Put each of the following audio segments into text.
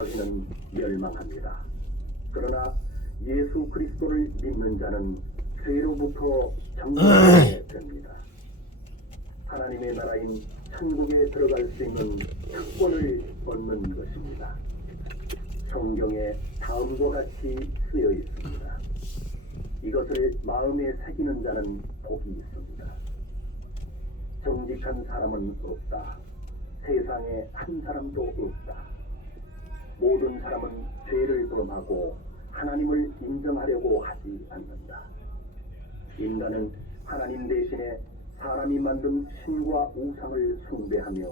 너희는 멸망합니다. 그러나 예수 그리스도를 믿는 자는 죄로부터 정죄하게 됩니다. 하나님의 나라인 천국에 들어갈 수 있는 특권을 얻는 것입니다. 성경에 다음과 같이 쓰여 있습니다. 이것을 마음에 새기는 자는 복이 있습니다. 정직한 사람은 없다. 세상에 한 사람도 없다. 모든 사람은 죄를 범하고 하나님을 인정하려고 하지 않는다. 인간은 하나님 대신에 사람이 만든 신과 우상을 숭배하며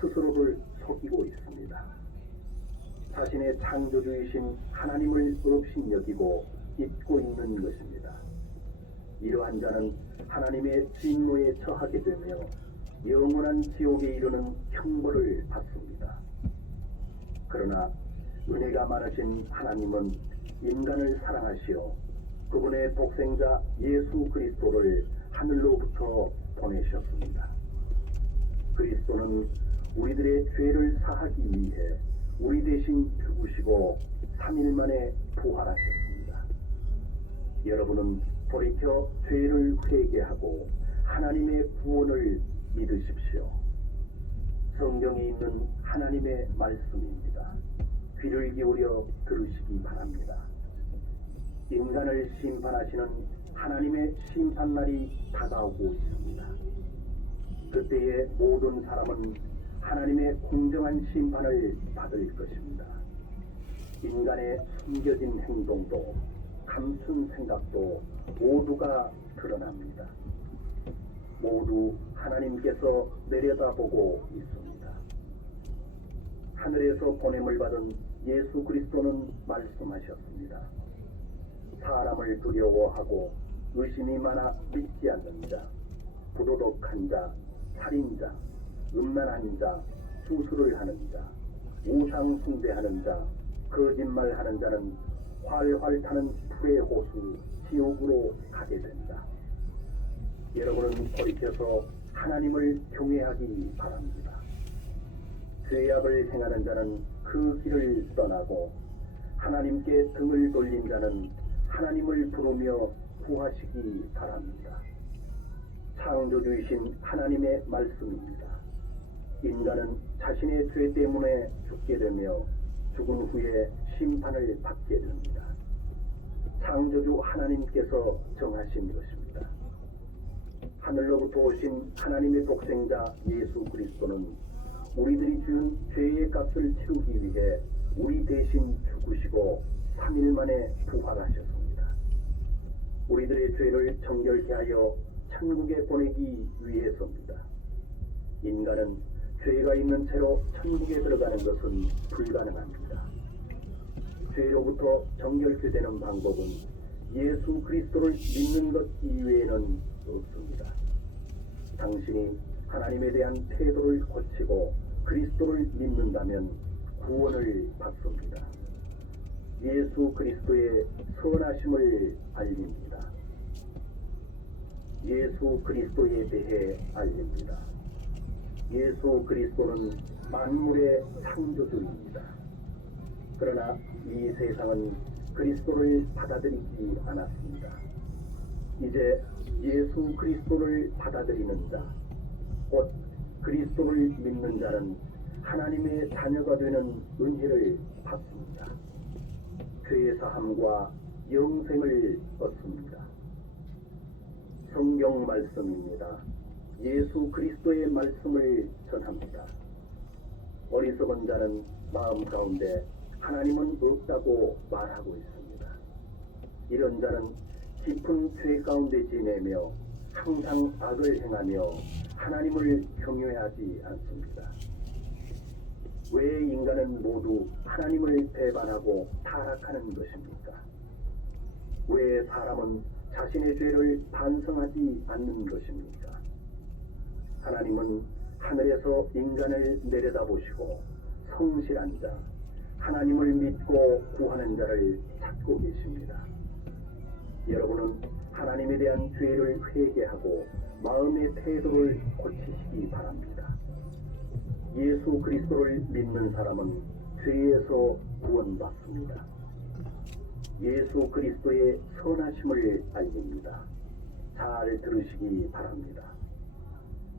스스로를 속이고 있습니다. 자신의 창조주이신 하나님을 업신여기고 잊고 있는 것입니다. 이러한 자는 하나님의 진노에 처하게 되며 영원한 지옥에 이르는 형벌을 받습니다. 그러나 은혜가 많으신 하나님은 인간을 사랑하시어 그분의 독생자 예수 그리스도를 하늘로부터 보내셨습니다. 그리스도는 우리들의 죄를 사하기 위해 우리 대신 죽으시고 3일 만에 부활하셨습니다. 여러분은 돌이켜 죄를 회개하고 하나님의 구원을 믿으십시오. 성경에 있는 하나님의 말씀입니다. 귀를 기울여 들으시기 바랍니다. 인간을 심판하시는 하나님의 심판날이 다가오고 있습니다. 그때에 모든 사람은 하나님의 공정한 심판을 받을 것입니다. 인간의 숨겨진 행동도 감춘 생각도 모두가 드러납니다. 모두 하나님께서 내려다보고 있습니다. 하늘에서 보냄을 받은 예수 그리스도는 말씀하셨습니다. 사람을 두려워하고 의심이 많아 믿지 않는 자, 부도덕한 자, 살인자, 음란한 자, 수술을 하는 자, 우상 숭배하는 자, 거짓말하는 자는 활활 타는 불의 호수 지옥으로 가게 된다. 여러분은 돌이켜서 하나님을 경외하기 바랍니다. 죄악을 행하는 자는 그 길을 떠나고 하나님께 등을 돌린 자는 하나님을 부르며 구하시기 바랍니다. 창조주이신 하나님의 말씀입니다. 인간은 자신의 죄 때문에 죽게 되며 죽은 후에 심판을 받게 됩니다. 창조주 하나님께서 정하신 것입니다. 하늘로부터 오신 하나님의 독생자 예수 그리스도는 우리들이 지은 죄의 값을 치르기 위해 우리 대신 죽으시고 3일 만에 부활하셨습니다. 우리들의 죄를 정결케 하여 천국에 보내기 위해서입니다. 인간은 죄가 있는 채로 천국에 들어가는 것은 불가능합니다. 죄로부터 정결케 되는 방법은 예수 그리스도를 믿는 것 이외에는 없습니다. 당신이 하나님에 대한 태도를 고치고 그리스도를 믿는다면 구원을 받습니다. 예수 그리스도의 선하심을 알립니다. 예수 그리스도에 대해 알립니다. 예수 그리스도는 만물의 창조주입니다. 그러나 이 세상은 그리스도를 받아들이지 않았습니다. 이제 예수 그리스도를 받아들이는 자, 곧 그리스도를 믿는 자는 하나님의 자녀가 되는 은혜를 받습니다. 죄의 사함과 영생을 얻습니다. 성경 말씀입니다. 예수 그리스도의 말씀을 전합니다. 어리석은 자는 마음 가운데 하나님은 없다고 말하고 있습니다. 이런 자는 깊은 죄 가운데 지내며 항상 악을 행하며 하나님을 경외하지 않습니다. 왜 인간은 모두 하나님을 배반하고 타락하는 것입니까? 왜 사람은 자신의 죄를 반성하지 않는 것입니까? 하나님은 하늘에서 인간을 내려다보시고 성실한 자, 하나님을 믿고 구하는 자를 찾고 계십니다. 여러분은 하나님에 대한 죄를 회개하고 마음의 태도를 고치시기 바랍니다. 예수 그리스도를 믿는 사람은 죄에서 구원받습니다. 예수 그리스도의 선하심을 알립니다. 잘 들으시기 바랍니다.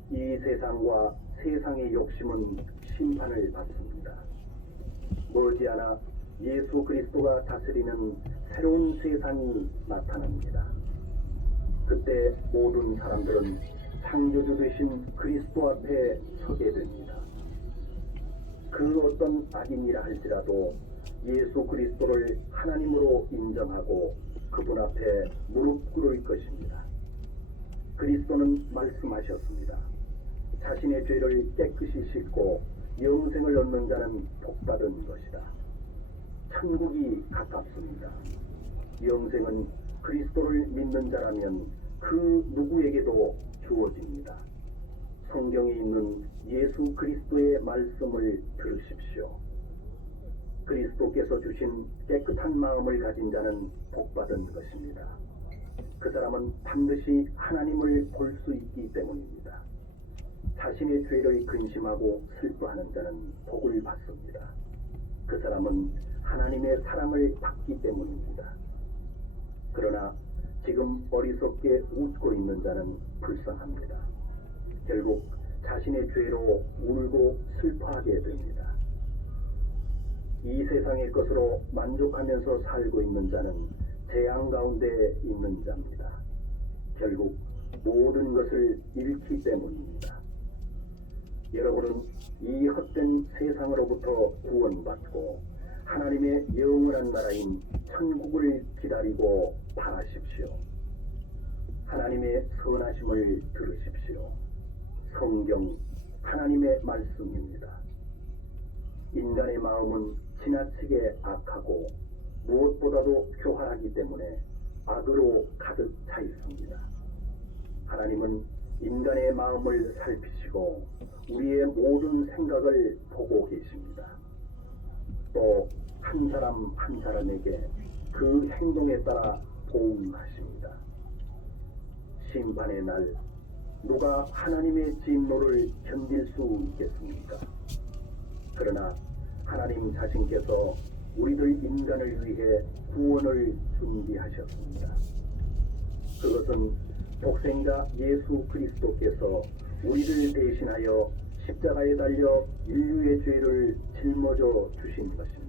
이 세상과 세상의 욕심은 심판을 받습니다. 머지않아 예수 그리스도가 다스리는 새로운 세상이 나타납니다. 그때 모든 사람들은 창조주 되신 그리스도 앞에 서게 됩니다. 그 어떤 악인이라 할지라도 예수 그리스도를 하나님으로 인정하고 그분 앞에 무릎 꿇을 것입니다. 그리스도는 말씀하셨습니다. 자신의 죄를 깨끗이 씻고 영생을 얻는 자는 복받은 것이다. 천국이 가깝습니다. 영생은 그리스도를 믿는 자라면 그 누구에게도 주어집니다. 성경에 있는 예수 그리스도의 말씀을 들으십시오. 그리스도께서 주신 깨끗한 마음을 가진 자는 복받은 것입니다. 그 사람은 반드시 하나님을 볼 수 있기 때문입니다. 자신의 죄를 근심하고 슬퍼하는 자는 복을 받습니다. 그 사람은 하나님의 사랑을 받기 때문입니다. 그러나 지금 어리석게 웃고 있는 자는 불쌍합니다. 결국 자신의 죄로 울고 슬퍼하게 됩니다. 이 세상의 것으로 만족하면서 살고 있는 자는 재앙 가운데 있는 자입니다. 결국 모든 것을 잃기 때문입니다. 여러분은 이 헛된 세상으로부터 구원받고 하나님의 영원한 나라인 천국을 기다리고 바라십시오. 하나님의 선하심을 들으십시오. 성경 하나님의 말씀입니다. 인간의 마음은 지나치게 악하고 무엇보다도 교활하기 때문에 악으로 가득 차 있습니다. 하나님은 인간의 마음을 살피시고 우리의 모든 생각을 보고 계십니다. 또 한 사람 한 사람에게 그 행동에 따라 보응하십니다. 심판의 날 누가 하나님의 진노를 견딜 수 있겠습니까? 그러나 하나님 자신께서 우리들 인간을 위해 구원을 준비하셨습니다. 그것은 독생자 예수 그리스도께서 우리를 대신하여 십자가에 달려 인류의 죄를 짊어져 주신 것입니다.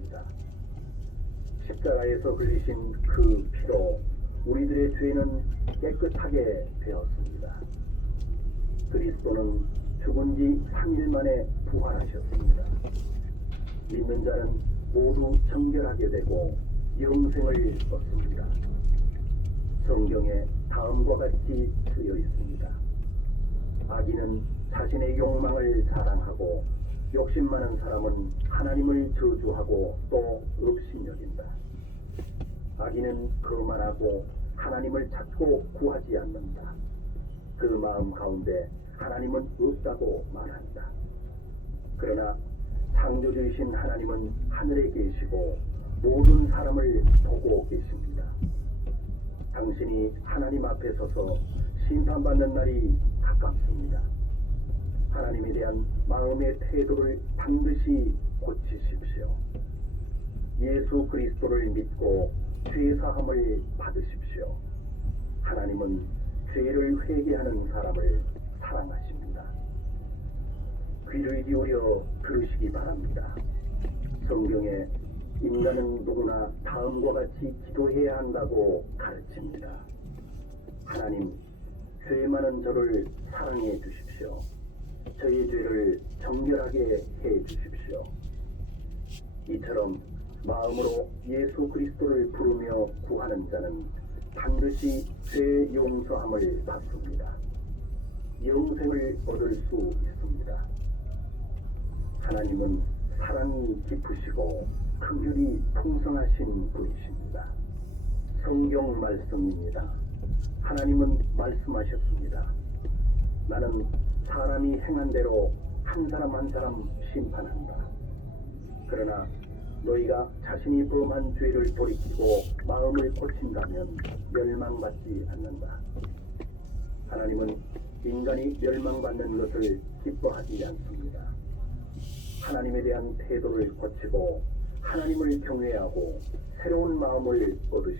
십자가에서 흘리신 그 피로 우리들의 죄는 깨끗하게 되었습니다. 그리스도는 죽은 지 3일 만에 부활하셨습니다. 믿는 자는 모두 정결하게 되고 영생을 얻습니다. 성경에 다음과 같이 쓰여 있습니다. 악인은 자신의 욕망을 자랑하고 욕심 많은 사람은 하나님을 저주하고 또 업신여긴다. 악인은 거만하고 하나님을 찾고 구하지 않는다. 그 마음 가운데 하나님은 없다고 말한다. 그러나 창조주이신 하나님은 하늘에 계시고 모든 사람을 보고 계십니다. 당신이 하나님 앞에 서서 심판받는 날이 가깝습니다. 하나님에 대한 마음의 태도를 반드시 고치십시오. 예수 그리스도를 믿고 죄사함을 받으십시오. 하나님은 죄를 회개하는 사람을 사랑하십니다. 귀를 기울여 들으시기 바랍니다. 성경에 인간은 누구나 다음과 같이 기도해야 한다고 가르칩니다. 하나님, 죄 많은 저를 사랑해 주십시오. 저의 죄를 정결하게 해 주십시오. 이처럼 마음으로 예수 그리스도를 부르며 구하는 자는 반드시 죄 용서함을 받습니다. 영생을 얻을 수 있습니다. 하나님은 사랑이 깊으시고 긍휼이 풍성하신 분이십니다. 성경 말씀입니다. 하나님은 말씀하셨습니다. 나는 사람이 행한 대로 한 사람 한 사람 심판한다. 그러나 너희가 자신이 범한 죄를 돌이키고 마음을 고친다면 멸망받지 않는다. 하나님은 인간이 멸망받는 것을 기뻐하지 않습니다. 하나님에 대한 태도를 고치고 하나님을 경외하고 새로운 마음을 얻으시